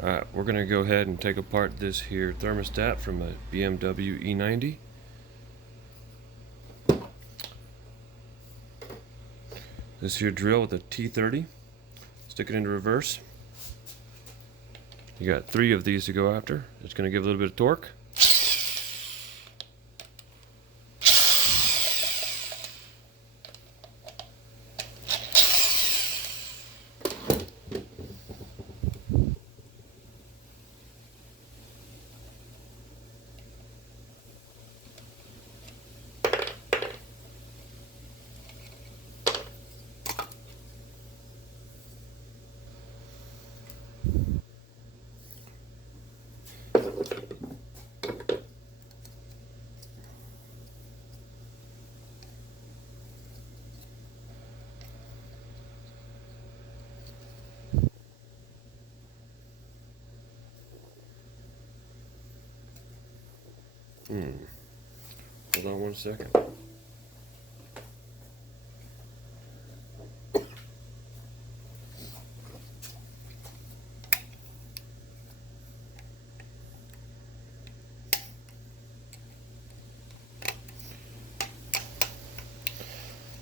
Alright, we're going to go ahead and take apart this here thermostat from a BMW E90. This here drill with a T30. Stick it into reverse. You got 3 of these to go after. It's going to give a little bit of torque. Hold on 1 second.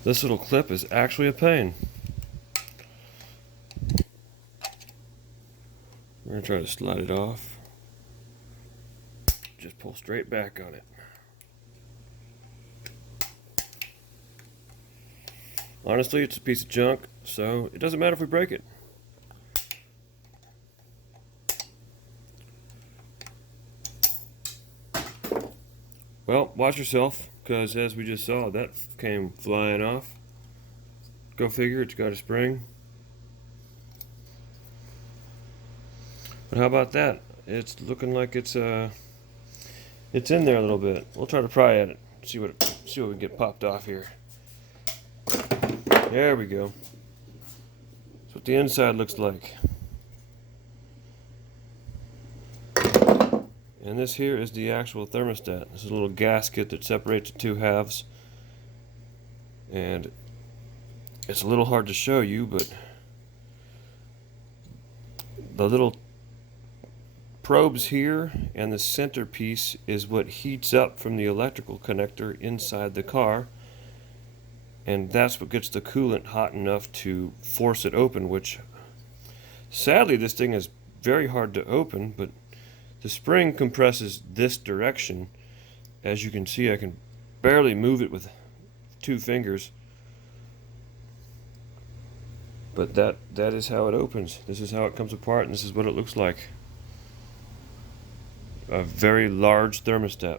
This little clip is actually a pain. We're going to try to slide it off. Just pull straight back on it. Honestly, it's a piece of junk, so it doesn't matter if we break it. Well, watch yourself, because as we just saw, that came flying off. Go figure, it's got a spring. But how about that? It's looking like it's in there a little bit. We'll try to pry at it, see what we can get popped off here. There we go. That's what the inside looks like. And this here is the actual thermostat. This is a little gasket that separates the 2 halves. And it's a little hard to show you, but the little probes here and the centerpiece is what heats up from the electrical connector inside the car. And that's what gets the coolant hot enough to force it open, which sadly this thing is very hard to open, but the spring compresses this direction. As you can see, I can barely move it with 2 fingers. But that is how it opens. This is how it comes apart, and this is what it looks like. A very large thermostat.